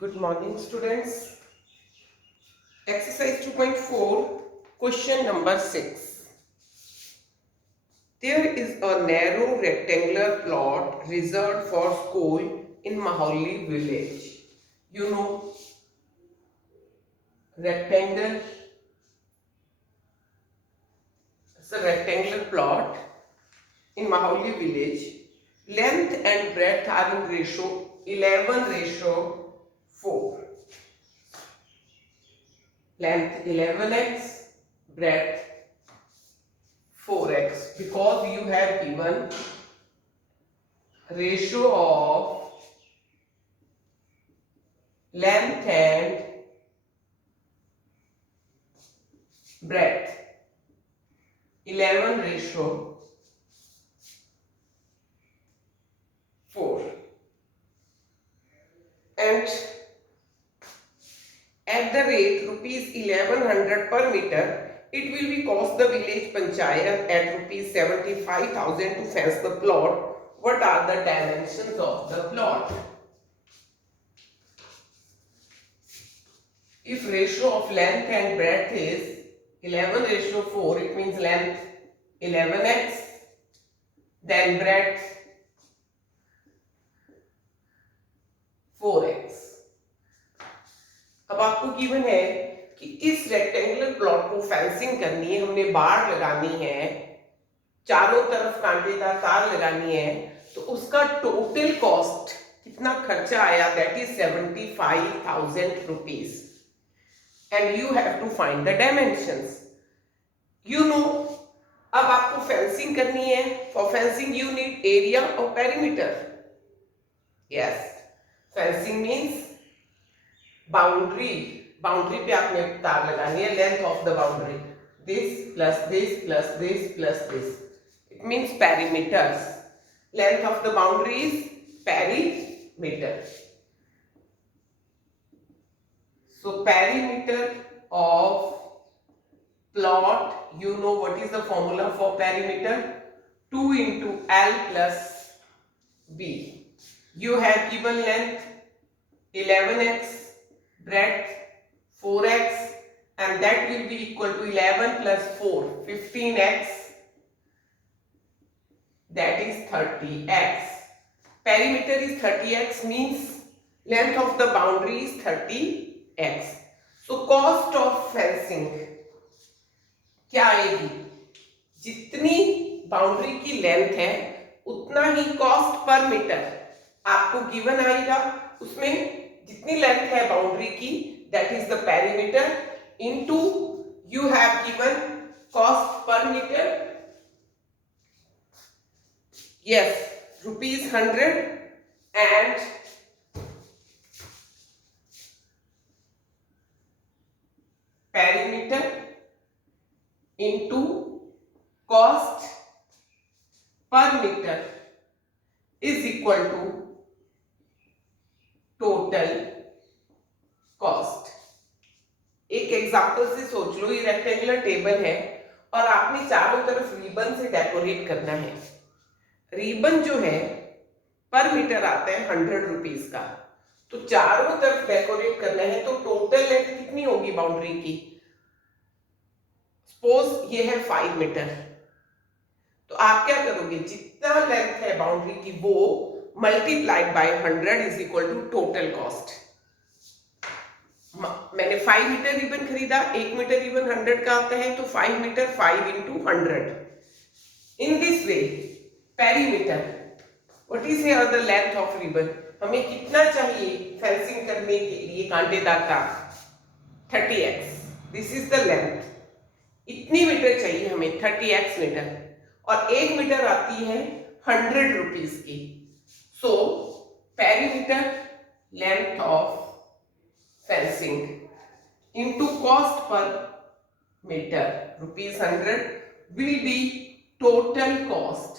Good morning, students. Exercise 2.4, question number 6. There is a narrow rectangular plot reserved for school in Maholi village. You know, rectangle, it's a rectangular plot in Maholi village. Length and breadth are in ratio 11:4. Length 11x, breadth 4x, because you have given ratio of length and breadth 11:4, and at the rate rupees 1100 per meter, it will be cost the village panchayat at rupees 75,000 to fence the plot. What are the dimensions of the plot? If ratio of length and breadth is 11:4, it means length 11x, then breadth 4x. अब आपको गिवन है कि इस rectangular plot को फेंसिंग करनी है, हमने बाड़ लगानी है, चारों तरफ कांटेदार तार लगानी है, तो उसका टोटल कॉस्ट कितना खर्चा आया, that is 75,000 rupees, and you have to find the dimensions. You know, अब आपको फेंसिंग करनी है. For fencing you need area और perimeter. Yes, fencing means boundary. Boundary पे आपने तार लगानी है. Length of the boundary, this plus this plus this plus this, it means perimeters. Length of the boundary is perimeter. So perimeter of plot, you know what is the formula for perimeter? 2 into L plus B. You have given length 11x, breadth 4x, and that will be equal to 11 plus 4, 15x, that is 30x. Perimeter is 30x, means length of the boundary is 30x. So cost of fencing क्या आएगी? जितनी बाउंड्री की length है उतना ही cost per metre आपको given आएगा. उसमें जितनी लेंथ है बाउंड्री की, that is the perimeter, into you have given cost per metre. Yes, rupees 100 and perimeter into cost per meter is equal to total cost. एक एग्जांपल से सोच लो, ये रेक्टेंगुलर टेबल है और आपने चारों तरफ रिबन से डेकोरेट करना है. रिबन जो है पर मीटर आता है 100 रुपीज का, तो चारों तरफ डेकोरेट करना है, तो टोटल लेंथ कितनी होगी बाउंड्री की? सपोज ये है 5 मीटर, तो आप क्या करोगे, जितना लेंथ है बाउंड्री की वो multiplied by 100 is equal to total cost. मैंने 5 मीटर रिबन खरीदा, 1 मीटर रिबन 100 का आता है, तो 5 metre 5 into 100. In this way perimeter, what is here the length of ribbon, हमें कितना चाहिए फेंसिंग करने के लिए कांटेदार तार? 30x. This is the length. इतनी मीटर चाहिए हमें, 30x मीटर, और 1 मीटर आती है 100 रुपीज की. So perimeter, length of fencing into cost per metre, rupees 100 will be total cost.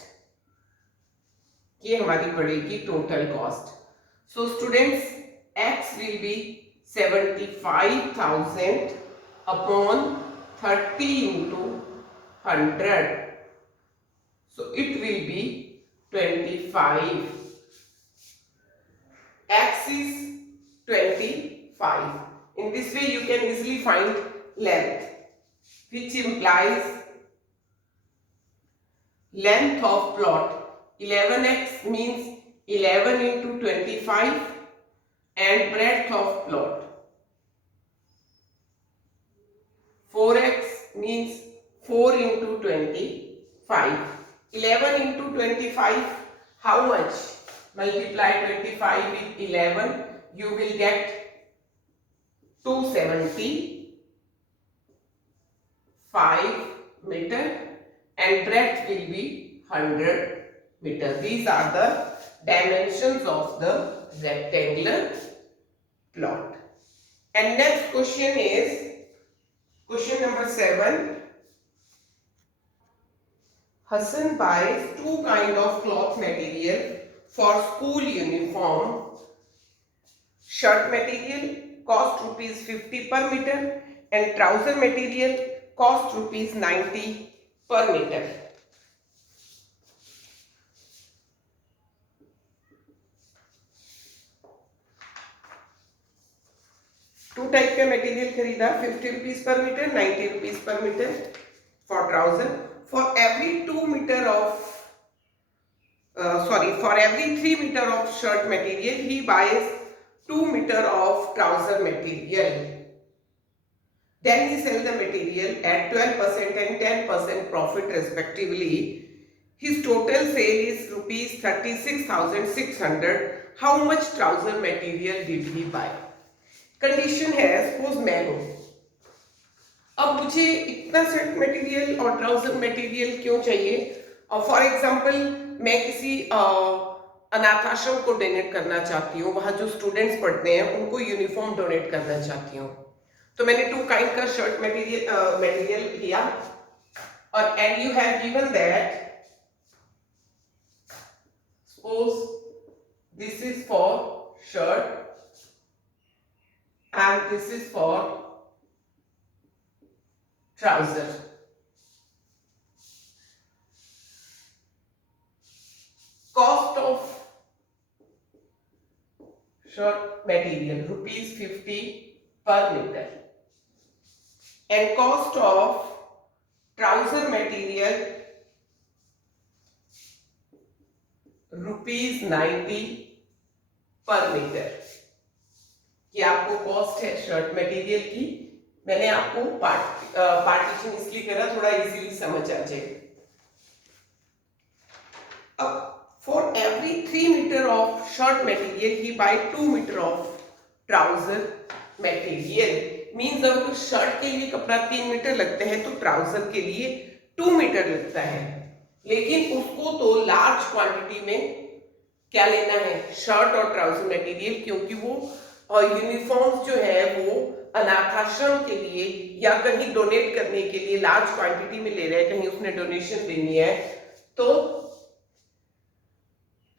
ये हमारी पड़ेगी total cost. So students, x will be 75,000 upon 30 into 100. So it will be 25. X is 25 5. In this way you can easily find length, which implies length of plot 11x means 11 into 25 and breadth of plot 4x means 4 into 25. 11 into 25, how much? Multiply 25 with 11, you will get 275 meter and breadth will be 100 meter. These are the dimensions of the rectangular plot. And next question is question number 7. Hassan buys two kind of cloth material for school uniform. Shirt material cost rupees 50 per meter and trouser material cost rupees 90 per meter. Two type का material खरीदा, 50 rupees per metre, 90 rupees per metre for trouser. For every 2 meter of for every 3 meter of shirt material he buys 2 meter of trouser material. Then he sells the material at 12% and 10% profit respectively. His total sale is rupees 36,600. How much trouser material did he buy? Condition है, सपोज मैं हूं, अब मुझे इतना shirt material और trouser material क्यों चाहिए? और फॉर एग्जांपल मैं किसी अनाथ आश्रम को डोनेट करना चाहती हूँ, वहां जो स्टूडेंट्स पढ़ते हैं उनको यूनिफॉर्म डोनेट करना चाहती हूँ, तो मैंने 2 काइंड का शर्ट मटेरियल लिया और and you have given that suppose this is for shirt and this is for trouser. Cost of shirt material rupees 50 per meter and cost of trouser material rupees 90 per meter. ये आपको कॉस्ट है shirt material की. मैंने आपको पार्टीशन इसलिए करा थोड़ा इजीली समझ आ जाए. अब for every 3 metre of shirt material ही by 2 metre of trouser material. Means अगर शर्ट के लिए कपड़ा 3 मीटर लगता है तो ट्राउजर के लिए 2 मीटर लगता है, लेकिन उसको तो लार्ज क्वांटिटी में क्या लेना है, शर्ट और ट्राउजर मटेरियल, क्योंकि वो और यूनिफॉर्म्स जो है वो अनाथ आश्रम के लिए या कहीं डोनेट करने के लिए लार्ज क्वांटिटी में ले रहे हैं, कहीं उसने डोनेशन देनी है, तो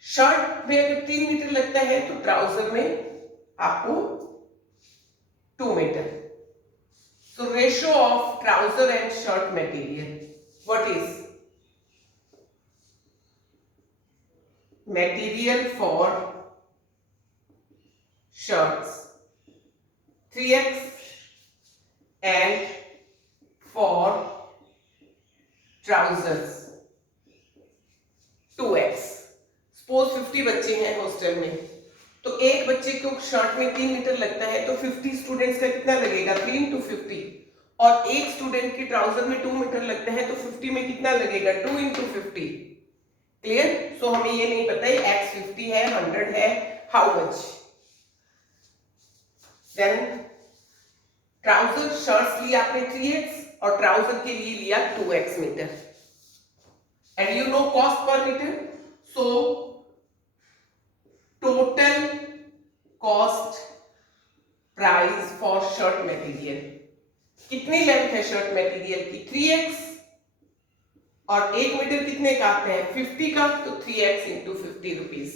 शर्ट में अगर 3 मीटर लगता है तो ट्राउजर में आपको 2 metre. So ratio of trouser and shirt material what is material for shirts 3x and for trousers 2x. Suppose 50 बच्चे हैं हॉस्टल में, तो एक बच्चे को शर्ट में 3 मीटर लगता है तो 50 स्टूडेंट्स का कितना लगेगा, 3 into 50. और एक स्टूडेंट की ट्राउजर में 2 मीटर लगता है तो 50 में कितना लगेगा, 2 into 50. क्लियर? सो हमें ये नहीं पता है x 50 है, 100 है, how much. Then trouser shirts लिया आपने 3x और ट्राउजर के लिए लिया 2x metre and you know cost per metre. So total cost price for shirt material, कितनी लेंथ है शर्ट मटेरियल की, 3x और 1 मीटर कितने का आते हैं, 50 का, तो 3x into 50 rupees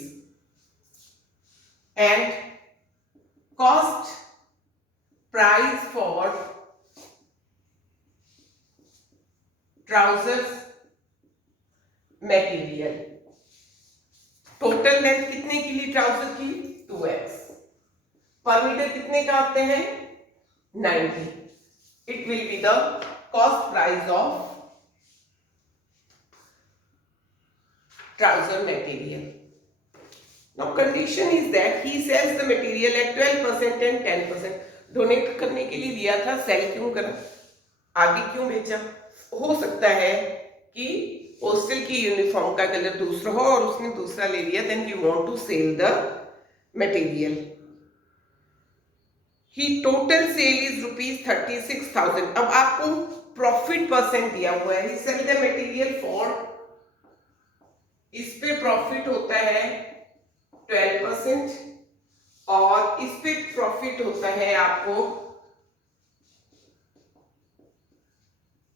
and cost price for trousers material. Total length कितने की ली ट्राउजर की, 2x. पर मीटर कितने का आते हैं 90. It will be the cost price of trouser material. Now condition is that he sells the material at 12% and 10%. डोनेट करने के लिए दिया था, सेल क्यों करा, आगे क्यों बेचा? हो सकता है कि हॉस्टल की यूनिफॉर्म का कलर दूसरा हो और उसने दूसरा ले लिया, then you want to sell the material. He total sale is ₹36,000. अब आपको प्रॉफिट परसेंट दिया हुआ है. He sell the material for, इस पे प्रॉफिट होता है 12% और इस पे प्रॉफिट होता है आपको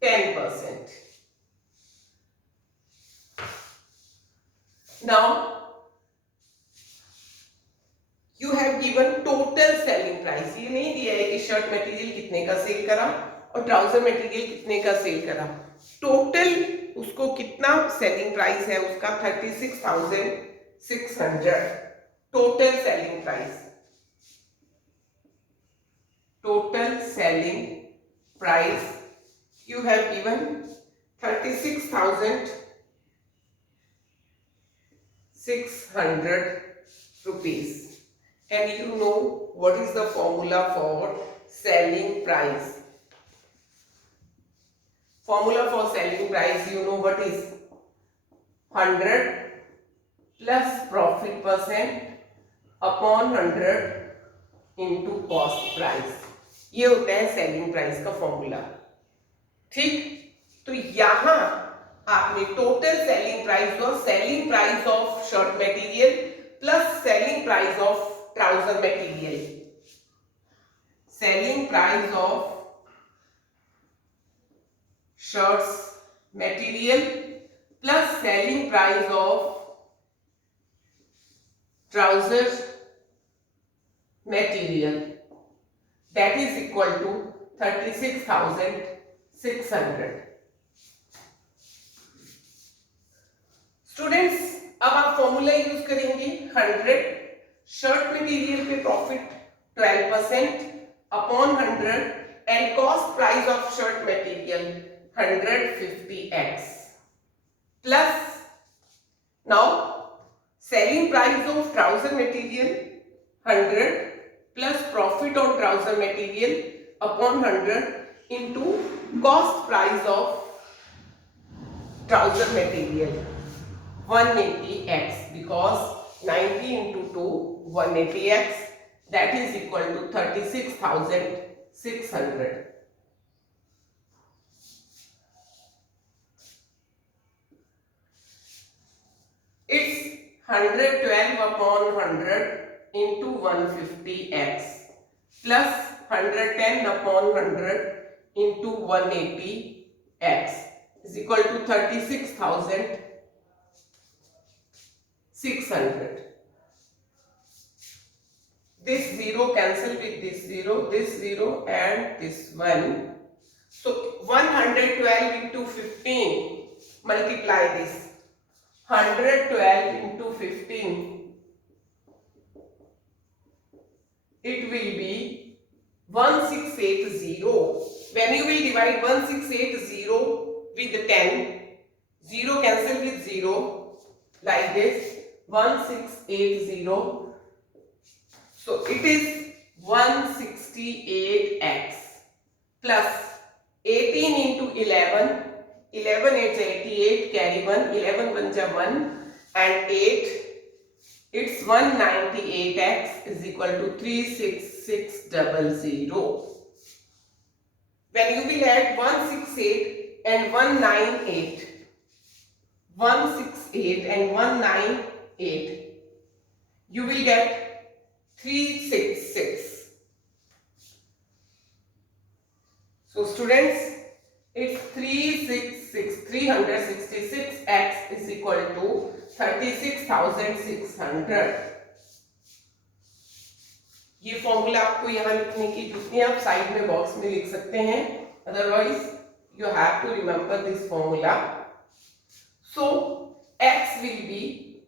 10%. Now you have given total selling price. ये नहीं दिया है कि शर्ट मटेरियल कितने का सेल करा और ट्राउजर मटेरियल कितने का सेल करा. टोटल उसको कितना सेलिंग प्राइस है उसका 36,600. Total selling price, total selling price you have given 36,600 rupees, and you know what is the formula for selling price. Formula for selling price, you know what is 100 plus profit percent upon 100 into cost price. ये होता है selling price का फॉर्मूला. ठीक, तो यहां आपने total selling price और selling price of shirt material plus selling price of trouser material, selling price of shirts material plus selling price of trouser material, that is equal to 36,600. स्टूडेंट्स, अब आप formula use करेंगे. 100 shirt material पे प्रॉफिट 12% अपॉन 100 and cost price of shirt material 150x plus now selling price of trouser material 100 plus profit on trouser material upon 100 into cost price of trouser material 180x, because 90 into 2 180x, that is equal to 36,600. It's 112 upon 100 into 150x plus 110 upon 100 into 180x is equal to 36,600. This 0 cancel with this 0 and this 1. So 112 into 15, multiply this. 112 into 15, it will be 1680. When you will divide 1680 with 10, 0 cancel with 0 like this, 1680. So it is 168x plus 18 into 11, 11 8 88, carry 1, 11 1 ja 1 and 8, it's 198x is equal to 36600. When you will add 168 and 198, 168 and 198, you will get 366. So students, it's 366x is equal to 36,600. ये फॉर्मूला आपको यहाँ लिखने की जितनी आप साइड में बॉक्स में लिख सकते हैं, otherwise you have to remember this formula. So x will be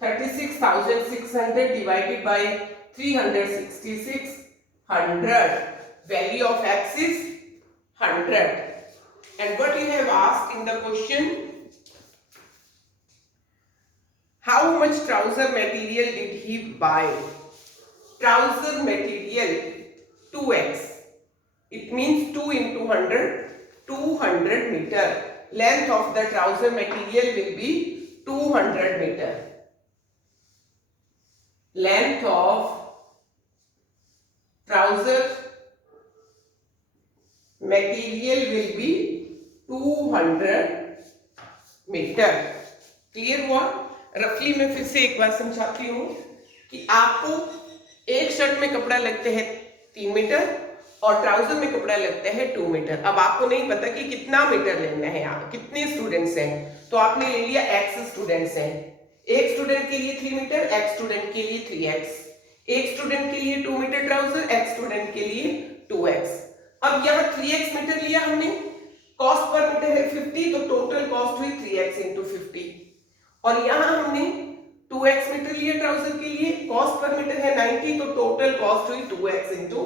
36,600 divided by 366, 100. Value of x is 100. And what you have asked in the question, how much trouser material did he buy? Trouser material 2x. It means 2 into 100, 200 meter. Length of the trouser material will be 200 meter. Length of trouser material will be 200 meter. Clear हुआ? रफली मैं फिर से एक बार समझाती हूँ कि आपको एक शर्ट में कपड़ा लगते हैं 3 मीटर और ट्राउजर में कपड़ा लगता है 2 मीटर। अब आपको नहीं पता कि कितना मीटर लेना है, आप कितने स्टूडेंट्स हैं, तो आपने ले लिया x स्टूडेंट्स हैं। एक स्टूडेंट के लिए 3 मीटर, x स्टूडेंट के लिए 3x, एक स्टूडेंट के लिए 2 मीटर ट्राउजर, x स्टूडेंट के लिए 2x। अब यहाँ 3x मीटर लिया हमने, कॉस्ट पर मीटर है 50, तो टोटल कॉस्ट हुई 3x इंटू 50। और यहाँ हमने 2x मीटर लिए ट्राउजर के लिए, कॉस्ट पर मीटर है 90, तो टोटल कॉस्ट हुई 2x into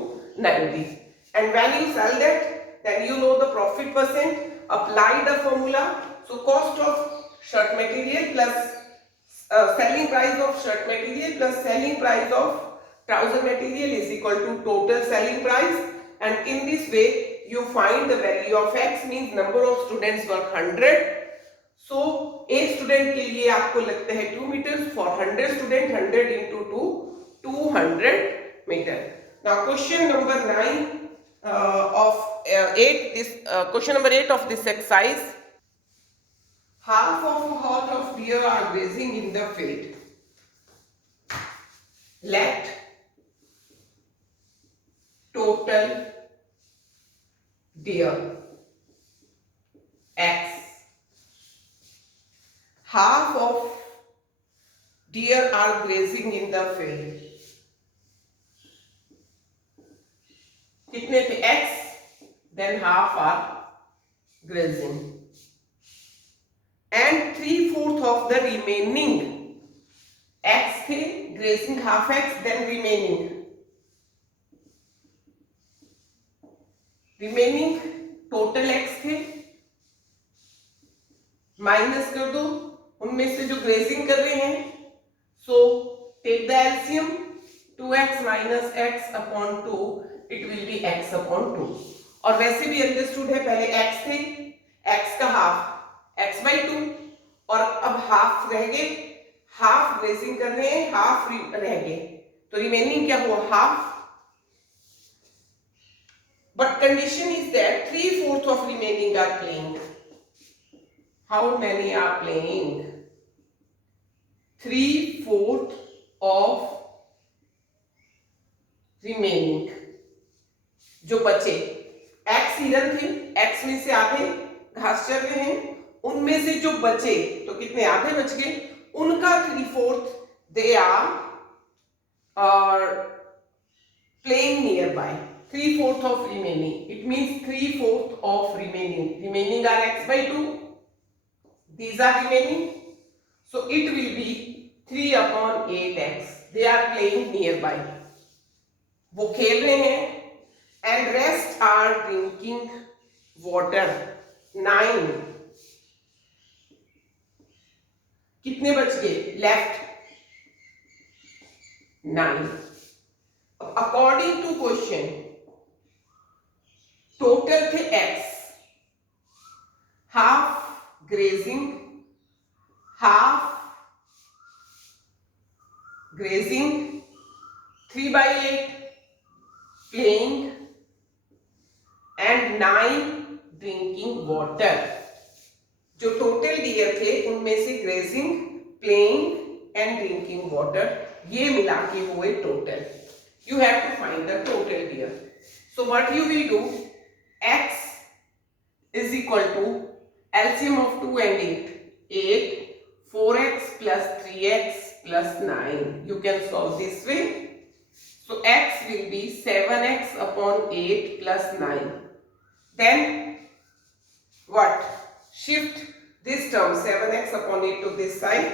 90। And when you sell that, then you know the profit percent. Apply the formula. So cost of shirt material plus selling price of shirt material plus selling price of trouser material is equal to total selling price. And in this way, you find the value of x, means number of students work 100. So एक स्टूडेंट के लिए आपको लगता है 2 meters. For 100 student, 100 into 2, 200 meter. Now question number 9 of 8. This question number 8 of this exercise. Half of a herd of deer are grazing in the field. Let total deer x. Half of deer are grazing in the field. कितने थे x, then half are grazing, and 3/4 of the remaining x थे, grazing half x, then remaining total x थे, minus कर दो उनमें से जो grazing कर रहे हैं। So take the LCM, 2x minus x upon 2, it will be x upon 2। और वैसे भी अंडरस्टूड है, पहले x थे, x का हाफ x by 2, और अब हाफ रह गए, हाफ ग्रेजिंग कर रहे हैं, हाफ रह गए, तो रिमेनिंग क्या हुआ, half. But condition is that 3/4 of remaining are playing. How many are playing? 3/4 of remaining, जो बचे, x हिरन थे, x में से आधे घास चर रहे हैं, उनमें से जो बचे, तो कितने, आधे बच गए, उनका 3/4 they are playing nearby. 3/4 of remaining, it means 3/4 of remaining are x by 2, these are remaining, so it will be 3/8x. they are playing nearby, वो खेल रहे हैं, and rest are drinking water. 9, कितने बच गए, left 9। According to question total थे x, half grazing, half grazing, 3/8 playing, and 9 drinking water। जो total deer थे उनमें से grazing, playing and drinking water, ये मिला के हुए total. You have to find the total deer. So what you will do, x is equal to LCM of 2 and 8, 8, 4x plus 3x plus 9. You can solve this way. So x will be 7x upon 8 plus 9. Then what? Shift this term 7x upon 8 to this side.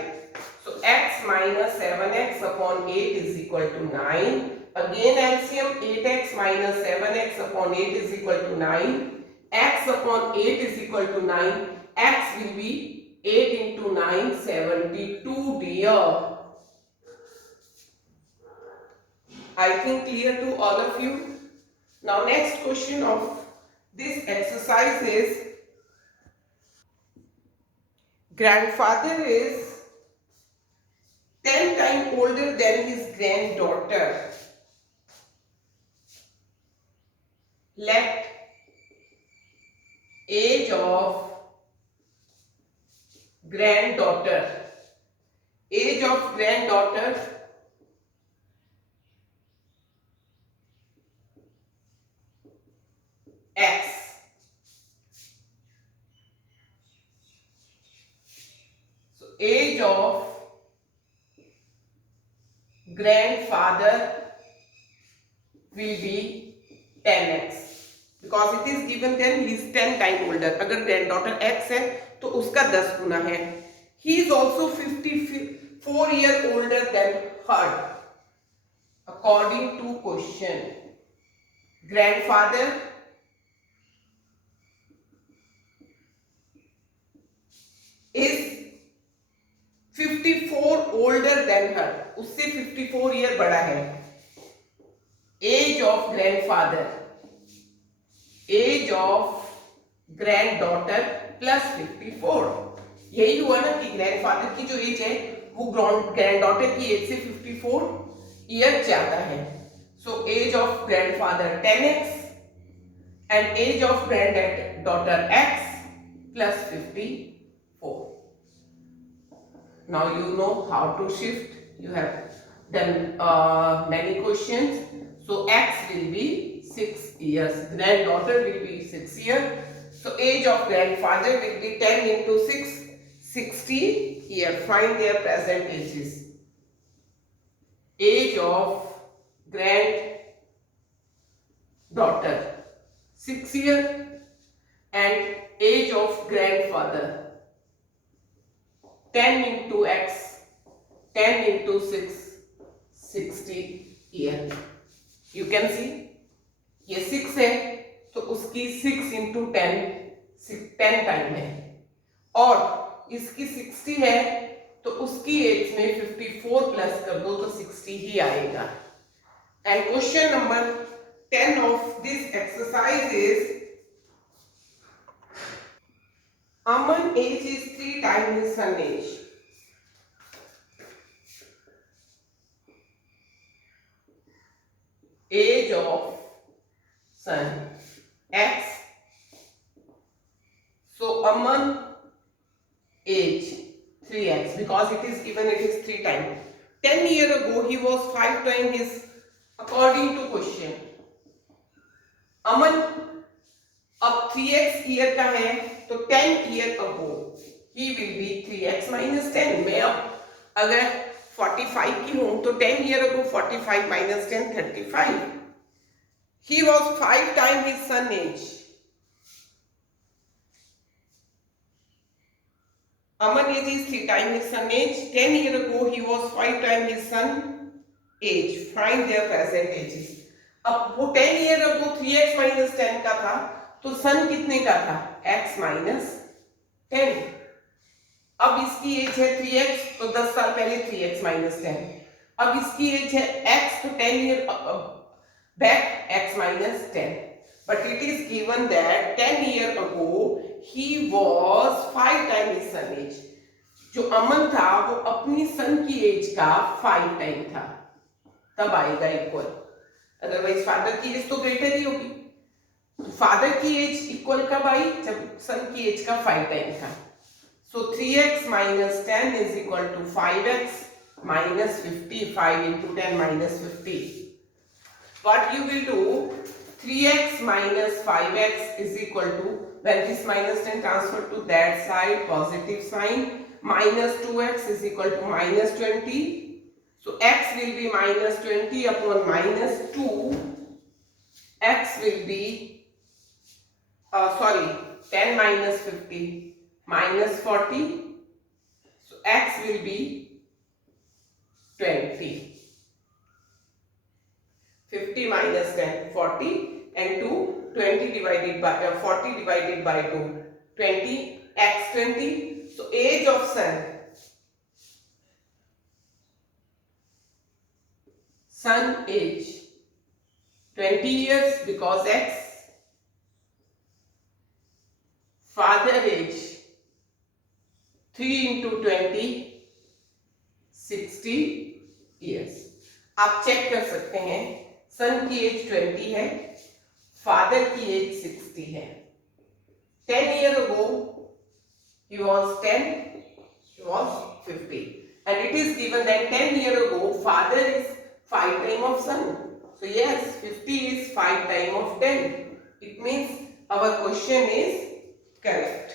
So x minus 7x upon 8 is equal to 9. Again LCM, 8x minus 7x upon 8 is equal to 9. X upon 8 is equal to 9. X will be 8 into 9, 72 dear. I think clear to all of you. Now next question of this exercise is, grandfather is 10 times older than his granddaughter. Let age of granddaughter, age of granddaughter x. So age of grandfather will be 10x because it is given then he is 10 times older. अगर granddaughter x है तो उसका 10 गुना है. He is also 54 years older than her. According to question, grandfather is 54 older than her. उससे 54 year बड़ा है. Age of grandfather, age of granddaughter plus 54. यही हुआ ना कि ग्रैंडफादर की जो एज है वो ग्रैंडडॉटर की एज से 54 ईयर ज्यादा है. So age of grandfather 10x and age of granddaughter x plus 54. Now you know how to shift. You have done many questions. So x will be 6 years. Granddaughter will be 6 years. So age of grandfather will be 10 into 6, 60 years. Find their present ages. Age of granddaughter 6 years and age of grandfather 10 into x, 10 into 6, 60 years. You can see ये 6 है तो उसकी 6 into 10 टाइम है और इसकी 60 है तो उसकी एज में 54 प्लस कर दो तो 60 ही आएगा. And question number 10 of this exercise is, Aman age is 3 times his son age. Age of son x. So Aman age 3x because it is given it is 3 times. 10 years ago he was 5 times his, according to question. Aman अब 3x year का है तो 10 year ago he will be 3x minus 10. मैं अब अगर 45 की हूं तो 10 ईयर अगो 45 minus 10 35. He was 5 times his son age. Aman age is 3 times his son age. 10 years ago he was 5 times his son age. Find their present ages. अब वो 10 years ago 3x minus 10 का था तो सन कितने का था x minus 10. अब इसकी एज है 3x तो 10 साल पहले 3x minus 10. अब इसकी एज है x तो 10 year back x minus 10. But it is given that 10 years ago he was 5 times his son age. जो अमन था वो अपनी सन की एज का 5 टाइम था, तब आएगा इक्वल. अदरवाइज फादर की एज तो ग्रेटर ही होगी. फादर की एज इक्वल कब आई जब सन की एज का 5 टाइम था. सो 3x minus 10 is equal to 5x minus 50. 5 into 10 minus 50. What you will do, 3x minus 5x is equal to, when this minus 10 transfer to that side, positive sign, minus 2x is equal to minus 20. So x will be minus 20 upon minus 2. X will be 10 minus 50 minus 40. So x will be 20. 50 minus 10, 40, and 2, 20 divided by 40 divided by 2, 20, x 20. So age of son age 20 years because x. Father age 3 into 20, 60 years. आप चेक कर सकते हैं, सन की एज 20 है, फादर की एज 60 है. 10 years ago he was 10, he was 50, and it is given that 10 years ago father is 5 times of son. So yes, 50 is 5 times of 10. It means our question is correct.